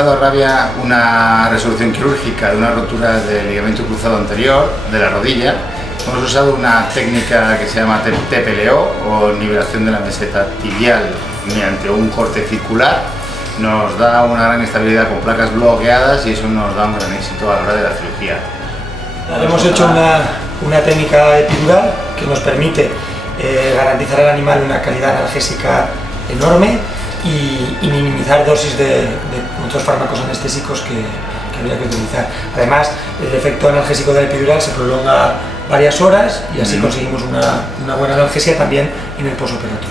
realizado a Rabia una resolución quirúrgica de una rotura del ligamento cruzado anterior de la rodilla. Hemos usado una técnica que se llama TPLO o nivelación de la meseta tibial mediante un corte circular. Nos da una gran estabilidad con placas bloqueadas y eso nos da un gran éxito a la hora de la cirugía. Hemos hecho una técnica epidural que nos permite garantizar al animal una calidad analgésica enorme y minimizar dosis de otros fármacos anestésicos que habría que utilizar. Además, el efecto analgésico del epidural se prolonga varias horas y así conseguimos una buena analgesia también en el posoperatorio.